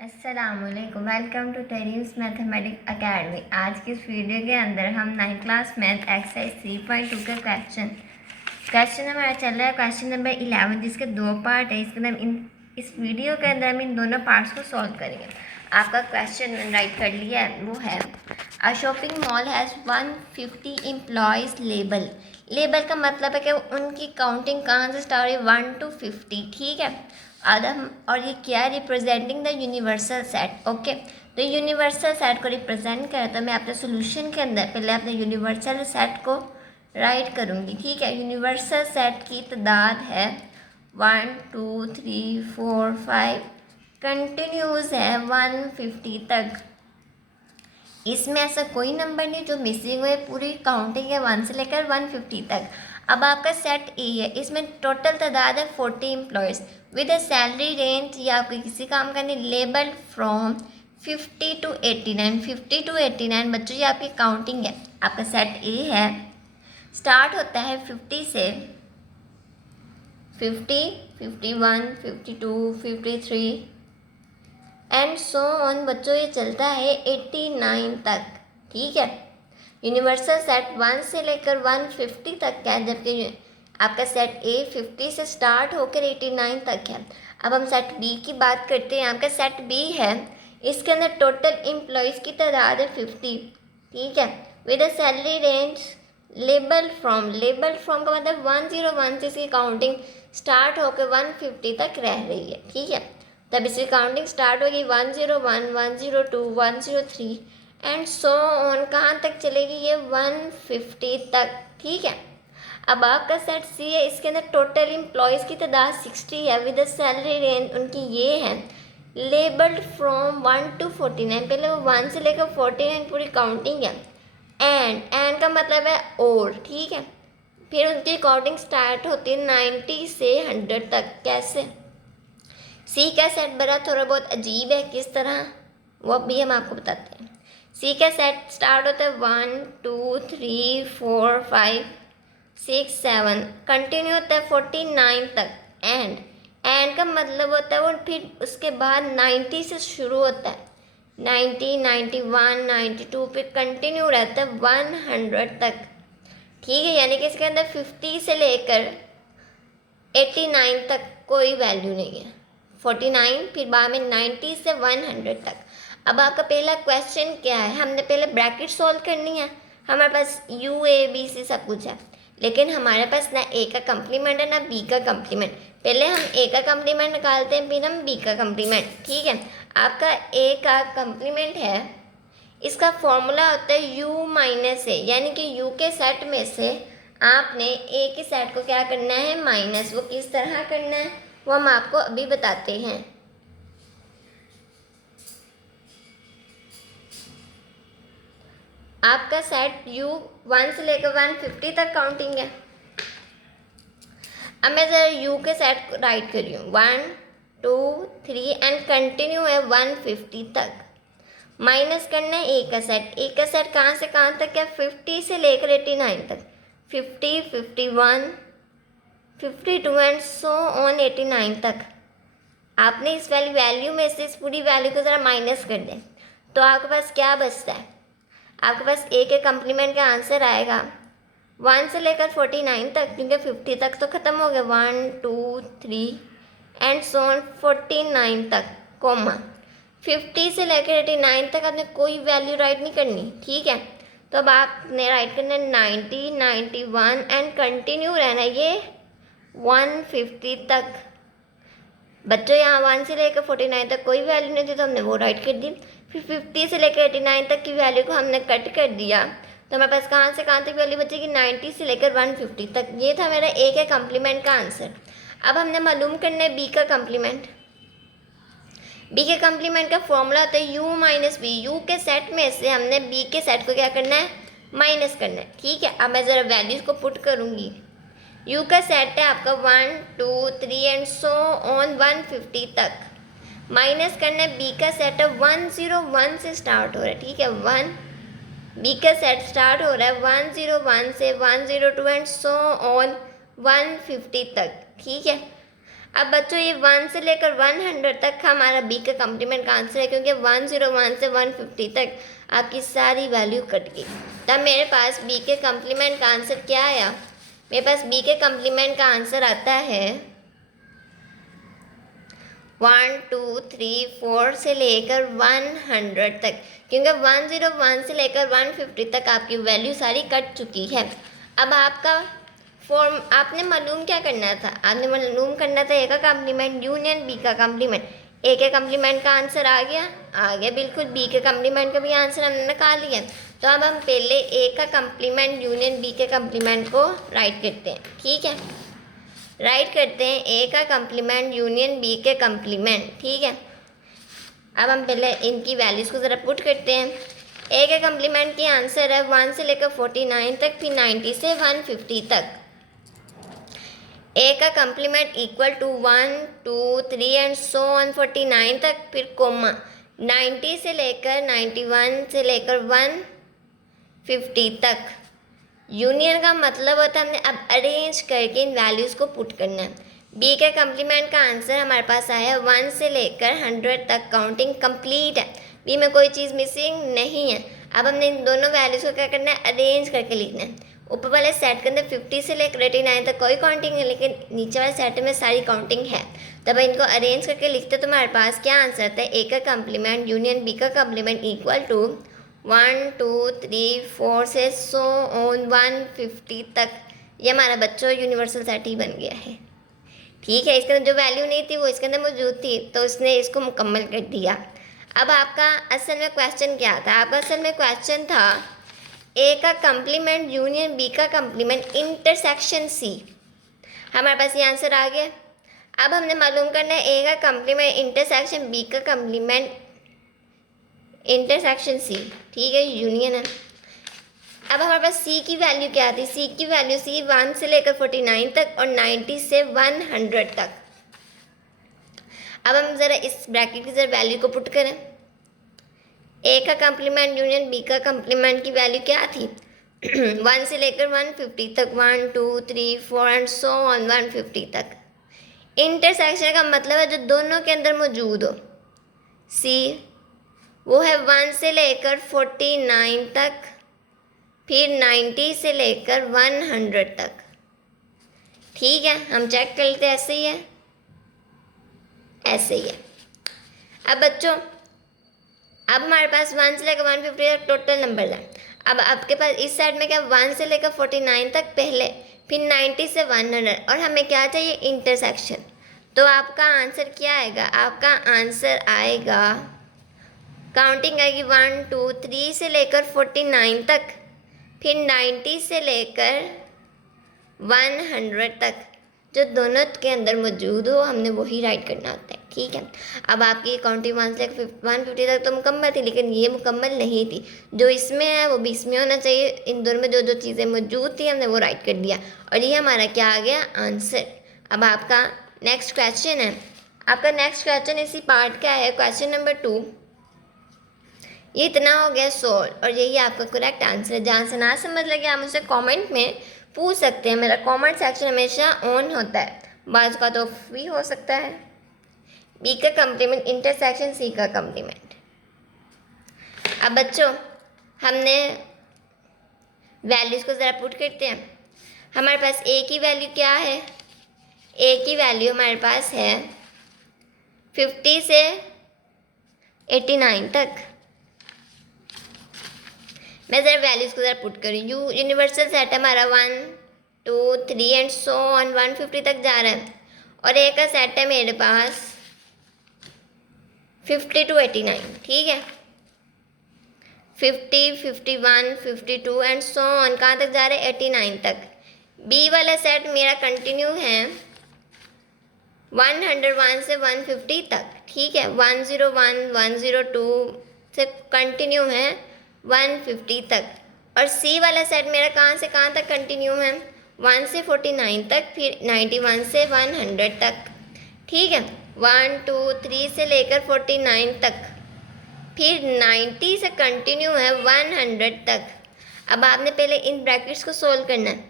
अस्सलामुअलैकुम, welcome to टेरीम्स mathematics academy. आज की इस वीडियो के अंदर हम 9th क्लास मैथ एक्सरसाइज 3.2 का क्वेश्चन हमारा चल रहा है क्वेश्चन नंबर 11, जिसके दो पार्ट है। इसके अंदर इस वीडियो के अंदर हम इन दोनों पार्ट्स को सॉल्व करेंगे। आपका क्वेश्चन राइट कर लिया है, वो है अ shopping mall has 150 employees label. Label का मतलब है कि उनकी काउंटिंग कहाँ से स्टार्ट है, 1 to 50, ठीक है। आदम और ये क्या representing the universal set. Okay, तो यूनिवर्सल सेट को रिप्रेजेंट करे तो मैं अपने सोल्यूशन के अंदर पहले अपने यूनिवर्सल सेट को राइट करूँगी, ठीक है। यूनिवर्सल सेट की तादाद है 1 2 3 4 5, कंटिन्यूस है 150 तक। इसमें ऐसा कोई नंबर नहीं जो मिसिंग हुए, पूरी काउंटिंग है 1 से लेकर 150 तक। अब आपका सेट ए है, इसमें टोटल तादाद है 40 employees with a salary range या आपको किसी काम करने लेबल फ्रॉम 50 to 89। 50 to 89 बच्चों ये आपकी काउंटिंग है। आपका सेट ए है, स्टार्ट होता है 50 से, 50, 51, 52, 53 एंड सो ऑन बच्चों, ये चलता है 89 तक, ठीक है। यूनिवर्सल सेट 1 से लेकर 150 तक है, जबकि आपका सेट ए 50 से स्टार्ट होकर 89 तक है। अब हम सेट बी की बात करते हैं। आपका सेट बी है, इसके अंदर टोटल एम्प्लॉयज़ की तादाद है 50, ठीक है, with a salary range label from का मतलब 101 से इसकी काउंटिंग स्टार्ट होकर 150 तक रह रही है, ठीक है। तब इसकी काउंटिंग स्टार्ट होगी 101, 102, 103 एंड सो ऑन, कहाँ तक चलेगी ये 150 तक, ठीक है। अब आपका सेट सी है, इसके अंदर टोटल एम्प्लॉयज़ की तादाद 60 है विद सैलरी रेंज उनकी ये है लेबल्ड फ्रॉम 1 to 49। पहले वो 1 से लेकर 49 पूरी काउंटिंग है। एंड का मतलब है और, ठीक है। फिर उनकी काउंटिंग स्टार्ट होती है 90 से 100 तक। कैसे? सी का सेट बड़ा थोड़ा बहुत अजीब है, किस तरह वो भी हम आपको बताते हैं। सी का सेट स्टार्ट होता है 1 2 3 4 5 6 7, कंटिन्यू होता है 49 तक। एंड का मतलब होता है वो फिर उसके बाद 90 से शुरू होता है, 90, 91, 92 पे कंटिन्यू रहता है 100 तक, ठीक है। यानी कि इसके अंदर 50 से लेकर 89 तक कोई वैल्यू नहीं है। 49 फिर बाद में 90 से 100 तक। अब आपका पहला क्वेश्चन क्या है, हमने पहले ब्रैकेट सॉल्व करनी है। हमारे पास यू ए बी सी सब कुछ है, लेकिन हमारे पास ना ए का कम्प्लीमेंट है ना बी का कम्प्लीमेंट। पहले हम ए का कम्प्लीमेंट निकालते हैं, फिर हम बी का कम्प्लीमेंट, ठीक है। आपका ए का कम्प्लीमेंट है, इसका फॉर्मूला होता है u माइनस ए, यानी कि u के सेट में से आपने ए के सेट को क्या करना है, माइनस। वो किस तरह करना है वो हम आपको अभी बताते हैं। आपका सेट u 1 से लेकर 150 तक काउंटिंग है। अब मैं ज़रा u के सेट को राइट कर रही हूँ, 1 2 3 एंड कंटिन्यू है 150 तक। माइनस करना है ए का सेट। ए का सेट कहाँ से कहाँ तक है, 50 से लेकर 89 तक, 50, 51, 52 एंड सो ऑन 89 तक। आपने इस वैल्यू में से इस पूरी वैल्यू को ज़रा माइनस कर दें, तो आपके पास क्या बचता है, आपके पास ए के कम्प्लीमेंट का आंसर आएगा 1 से लेकर 49 तक, क्योंकि 50 तक तो ख़त्म हो गया, 1 2 3 एंड सो ऑन 49 तक, कॉमा 50 से लेकर 89 तक आपने कोई वैल्यू राइट नहीं करनी, ठीक है। तो अब आपने राइट करना है 90, 91 एंड कंटिन्यू रहना है ये 150 तक। बच्चों यहाँ 1 से लेकर 49 तक कोई वैल्यू नहीं थी, तो हमने वो राइट कर दी। फिर 50 से लेकर 89 तक की वैल्यू को हमने कट कर दिया, तो हमारे पास कहाँ से कहाँ तक वैल्यू बचेगी, 90 से लेकर 150 तक। ये था मेरा ए के कम्प्लीमेंट का आंसर। अब हमने मालूम करना है बी का कम्प्लीमेंट। बी के कम्प्लीमेंट का फॉर्मूला होता है u माइनस बी। यू के सेट में से हमने बी के सेट को क्या करना है, माइनस करना है, ठीक है। अब मैं ज़रा वैल्यूज़ को पुट करूँगी। u का सेट है आपका 1 2 3 एंड सो ऑन 150 तक। माइनस करना है बी का सेट है 101 से स्टार्ट हो रहा है, ठीक है। 1 बी का सेट स्टार्ट हो रहा है 101 से 102 एंड सो ऑन 150 तक, ठीक है। अब बच्चों ये 1 से लेकर 100 तक हमारा बी का कम्प्लीमेंट का आंसर है, क्योंकि 101 से 150 तक आपकी सारी वैल्यू कट गई। तब मेरे पास बी के कम्प्लीमेंट का आंसर क्या आया? मेरे पास बी के कम्प्लीमेंट का आंसर आता है 1 2 3 4 से लेकर 100 तक, क्योंकि 101 से लेकर 150 तक आपकी वैल्यू सारी कट चुकी है। अब आपका फॉर्म आपने मालूम क्या करना था? आपने मालूम करना था ए का कम्प्लीमेंट यूनियन बी का कम्प्लीमेंट। ए के कम्प्लीमेंट का आंसर आ गया बिल्कुल। बी के कम्प्लीमेंट का भी आंसर हमने निकाल लिया। तो अब हम पहले ए का कम्प्लीमेंट यूनियन बी के कम्प्लीमेंट को राइट करते हैं, ठीक है। राइट करते हैं ए का कम्प्लीमेंट यूनियन बी के कम्प्लीमेंट, ठीक है। अब हम पहले इनकी वैल्यूज़ को ज़रा पुट करते हैं। ए के कम्प्लीमेंट की आंसर है 1 से लेकर 49 तक, फिर 90 से 150 तक। ए का complement equal to 1 2 3 and so on 49 तक, फिर कोमा 90 से लेकर 91 से लेकर 150 तक। यूनियन का मतलब होता है हमने अब अरेंज करके इन वैल्यूज़ को पुट करना है। बी के कम्प्लीमेंट का आंसर हमारे पास आया 1 से लेकर 100 तक, काउंटिंग कंप्लीट है। बी में कोई चीज़ मिसिंग नहीं है। अब हमने इन दोनों वैल्यूज़ को क्या करना है? अरेंज करके लिखना है। ऊपर वाले सेट के अंदर 50 से लेकर 89 तक कोई काउंटिंग है, लेकिन नीचे वाले सेट में सारी काउंटिंग है। तब इनको अरेंज करके लिखते तो हमारे पास क्या आंसर आता है? ए का कम्प्लीमेंट यूनियन बी का कम्प्लीमेंट इक्वल टू 1 2 3 4 से सो ऑन 150 तक। ये हमारा बच्चों यूनिवर्सल सेट ही बन गया है, ठीक है। इसके अंदर जो वैल्यू नहीं थी वो इसके अंदर मौजूद थी, तो उसने इसको मुकम्मल कर दिया। अब आपका असल में क्वेश्चन क्या था? आपका असल में क्वेश्चन था ए का कम्प्लीमेंट यूनियन बी का कम्प्लीमेंट इंटरसेक्शन सी। हमारे पास ये आंसर आ गया। अब हमने मालूम करना है ए का कम्प्लीमेंट इंटरसेक्शन बी का कम्प्लीमेंट इंटरसेक्शन सी, ठीक है, यूनियन है। अब हमारे पास सी की वैल्यू क्या थी? सी की वैल्यू सी 1 से लेकर 49 तक और 90 से 100 तक। अब हम ज़रा इस ब्रैकेट की ज़रा वैल्यू को पुट करें। ए का कम्प्लीमेंट यूनियन बी का कम्प्लीमेंट की वैल्यू क्या थी? 1 से लेकर 150 तक, 1 2 3 4 एंड सो ऑन 150 तक। इंटरसेक्शन का मतलब है जो दोनों के अंदर मौजूद हो। सी वो है 1 से लेकर 49 तक, फिर 90 से लेकर 100 तक, ठीक है। हम चेक कर लेते, ऐसे ही है, ऐसे ही है। अब बच्चों अब हमारे पास 1 से लेकर 150 तक टोटल नंबर है। अब आपके पास इस साइड में क्या 1 से लेकर 49 तक पहले, फिर 90 से 100, और हमें क्या चाहिए? इंटरसेक्शन। तो आपका आंसर क्या आएगा? आपका आंसर आएगा, काउंटिंग आएगी 1 2 3 से लेकर 49 तक, फिर 90 से लेकर 100 तक। जो दोनों के अंदर मौजूद हो हमने वही राइट करना होता है, ठीक है। अब आपकी काउंटिंग 1 से 150 तक तो मुकम्मल थी, लेकिन ये मुकम्मल नहीं थी। जो इसमें है वो भी इसमें होना चाहिए। इन दोनों में जो जो चीज़ें मौजूद थी हमने वो राइट कर दिया, और ये हमारा क्या आ गया? आंसर। अब आपका नेक्स्ट क्वेश्चन है। आपका नेक्स्ट क्वेश्चन इसी पार्ट का है, क्वेश्चन नंबर 2। ये इतना हो गया सोल्व, और यही आपका करेक्ट आंसर है। जहाँ से ना समझ लगे आप मुझसे कमेंट में पूछ सकते हैं। मेरा कमेंट सेक्शन हमेशा ऑन होता है, बाज़ का तो फ्री हो सकता है। बी का कम्प्लीमेंट इंटरसेक्शन सी का कम्प्लीमेंट। अब बच्चों हमने वैल्यूज़ को ज़रा पुट करते हैं। हमारे पास ए की वैल्यू क्या है? ए की वैल्यू हमारे पास है 50 से 89 तक। मैं ज़रा वैल्यूज़ को ज़रा पुट करूँ। यूनिवर्सल सेट हमारा 1 2 3 एंड सो ऑन 150 तक जा रहा है, और ए का सेट है मेरे पास 50 to 89, ठीक है। 50 51 52 एंड सो ऑन कहाँ तक जा रहे हैं? 89 तक। बी वाला सेट मेरा कंटिन्यू है 101 से 150 तक, ठीक है। 101 102 से कंटिन्यू है 150 तक, और सी वाला सेट मेरा कहाँ से कहाँ तक कंटिन्यू है? 1 से 49 तक, फिर 91 से 100 तक, ठीक है। 1 2 3 से लेकर 49 तक, फिर 90 से कंटिन्यू है 100 तक। अब आपने पहले इन ब्रैकेट्स को सोल्व करना है।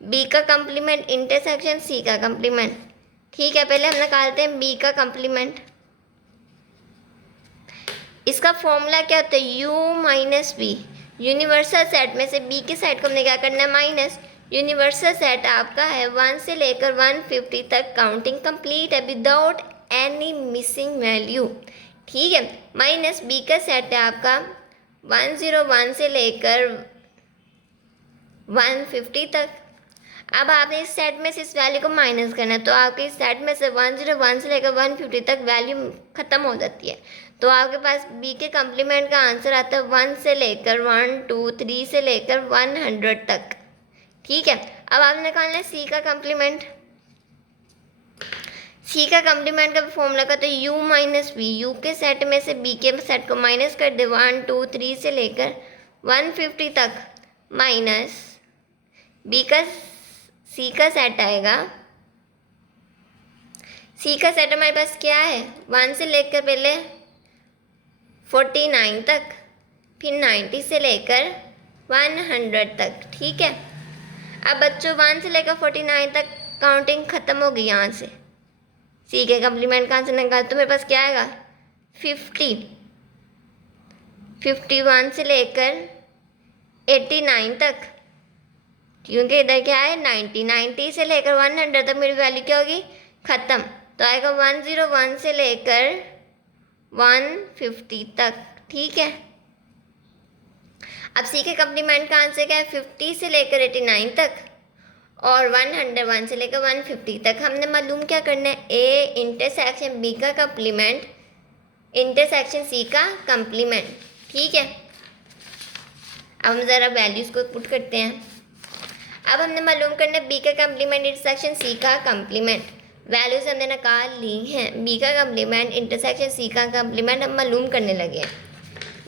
बी का कम्प्लीमेंट इंटरसेक्शन सी का कम्प्लीमेंट। ठीक है, पहले हम निकालते हैं बी का कम्प्लीमेंट। इसका फॉर्मूला क्या होता है, u minus B. Universal set में से b के सेट को हमने क्या करना है, माइनस। यूनिवर्सल सेट आपका है 1 से लेकर 150 तक, काउंटिंग कंप्लीट है विदाउट एनी मिसिंग वैल्यू। ठीक है, माइनस b का सेट है आपका 101 से लेकर 150 तक। अब आपने इस सेट में से इस वैल्यू को माइनस करना है, तो आपके इस सेट में से 101 से लेकर 150 तक वैल्यू ख़त्म हो जाती है। तो आपके पास बी के कम्प्लीमेंट का आंसर आता है 1 से लेकर 1 2 3 से लेकर 100 तक। ठीक है, अब आपने निकालना है सी का कम्प्लीमेंट। सी का कम्प्लीमेंट का फॉर्मूला का तो u माइनस बी। यू के सेट में से बी के सेट को माइनस कर दे 1 2 3 से लेकर 150 तक, माइनस बी का सी का सेट आएगा। सी का सेट हमारे पास क्या है, 1 से लेकर पहले 49 तक, फिर 90 से लेकर 100 तक। ठीक है, अब बच्चों 1 से लेकर 49 तक काउंटिंग ख़त्म हो गई यहाँ से। सी के कम्प्लीमेंट का आंसर निकाल तो मेरे पास क्या आएगा 50। 51 से लेकर 89 तक, क्योंकि इधर क्या है 90 से लेकर 100 तक मेरी वैल्यू क्या होगी, ख़त्म। तो आएगा 101 से लेकर 150 तक। ठीक है, अब सी के कम्प्लीमेंट का आंसर क्या है 50 से लेकर 89 तक और 101 से लेकर 150 तक। हमने मालूम क्या करना है, ए इंटरसेक्शन बी का कम्प्लीमेंट इंटरसेक्शन सी का कम्प्लीमेंट। ठीक है, अब हम ज़रा वैल्यूज़ को पुट करते हैं। अब हमने मालूम करना है बी का कम्प्लीमेंट इंटरसेक्शन सी का कम्प्लीमेंट। वैल्यूज हमने निकाल ली हैं, बी का कम्प्लीमेंट इंटरसेक्शन सी का कम्प्लीमेंट हम मालूम करने लगे हैं।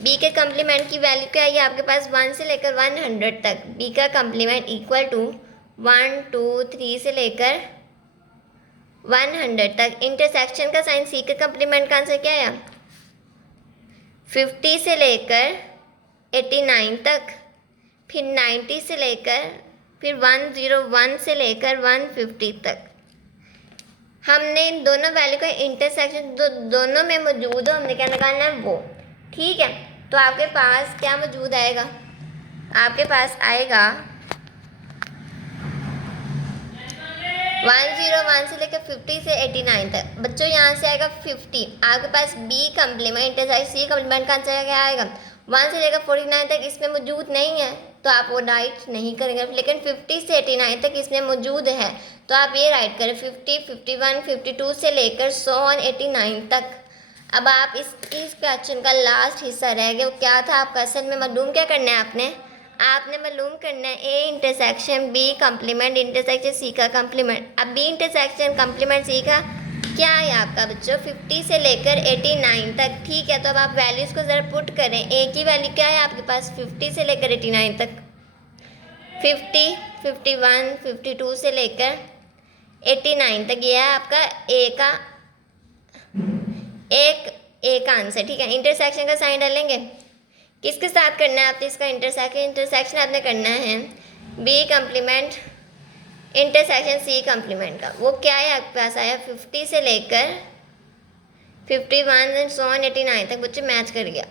बी के कम्प्लीमेंट की वैल्यू क्या है आपके पास 1 से लेकर 100 तक। बी का कम्प्लीमेंट इक्वल टू 1 2 3 से लेकर 100 तक। इंटरसेक्शन का साइन सी के कम्प्लीमेंट का आंसर क्या है 50 से लेकर 89 तक, फिर 90 से लेकर, फिर 101 से लेकर 150 तक। हमने इन दोनों वैल्यू का इंटरसेक्शन दोनों में मौजूद हो, हमने क्या निकालना है वो। ठीक है, तो आपके पास क्या मौजूद आएगा, आपके पास आएगा 101 से लेकर 50 से 89 तक। बच्चों यहाँ से आएगा 50। आपके पास B complement intersection C complement का आंसर क्या आएगा 1 से लेकर 49 तक इसमें मौजूद नहीं है, तो आप वो राइट नहीं करेंगे। लेकिन 50 से 89 तक इसमें मौजूद है, तो आप ये राइट करें 50 51 52 से लेकर 189 तक। अब आप इस क्वेश्चन का लास्ट हिस्सा रह गया, वो क्या था आपका, असल में मालूम क्या करना है आपने मालूम करना है A intersection B complement intersection C का कम्प्लीमेंट। अब बी इंटरसेक्शन कम्प्लीमेंट सी का क्या है आपका बच्चों 50 से लेकर 89 तक। ठीक है, तो अब आप वैल्यूज़ को ज़रा पुट करें। ए की वैल्यू क्या है आपके पास 50 से लेकर 89 तक, 50 51 52 से लेकर 89 तक, यह है आपका ए का आंसर। ठीक है, इंटरसेक्शन का साइन डालेंगे, किसके साथ करना है आपने इसका इंटरसेक्शन आपने करना है B complement intersection C complement का। वो क्या है आपके पास आया 50 से लेकर 51 एंड सो ऑन 89 तक। बच्चे मैच कर गया,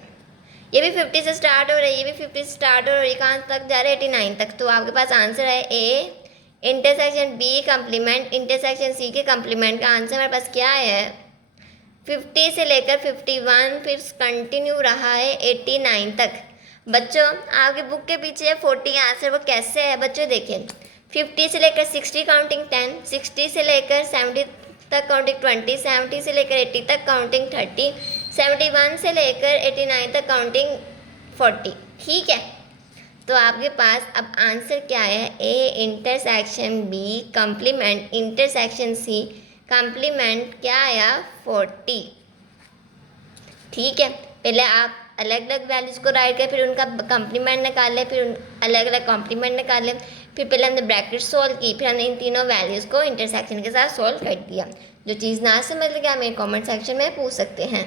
ये भी 50 से स्टार्ट हो रहा है, ये भी 50 से स्टार्ट हो रहा है, कहाँ तक जा रहा है 89 तक। तो आपके पास आंसर है A intersection B complement intersection C के कम्प्लीमेंट का आंसर हमारे पास क्या है 50 से लेकर 51, फिर कंटिन्यू रहा है 89 तक। बच्चों आपके बुक के पीछे 40 आंसर, वो कैसे है बच्चों देखिए 50 से लेकर 60 काउंटिंग 10, 60 से लेकर 70 तक काउंटिंग 20, 70 से लेकर 80 तक काउंटिंग 30, 71 से लेकर 89 तक काउंटिंग 40। ठीक है, तो आपके पास अब आंसर क्या है A intersection B complement intersection C complement क्या आया 40। ठीक है, पहले आप अलग अलग वैल्यूज़ को राइट करें, फिर उनका कम्प्लीमेंट निकालें, फिर अलग अलग कॉम्प्लीमेंट निकालें, फिर पहले हमने ब्रैकेट सॉल्व की, फिर हमने इन तीनों वैल्यूज़ को इंटरसेक्शन के साथ सॉल्व कर दिया। जो चीज़ ना समझ लगे आप मेरे कमेंट सेक्शन में पूछ सकते हैं।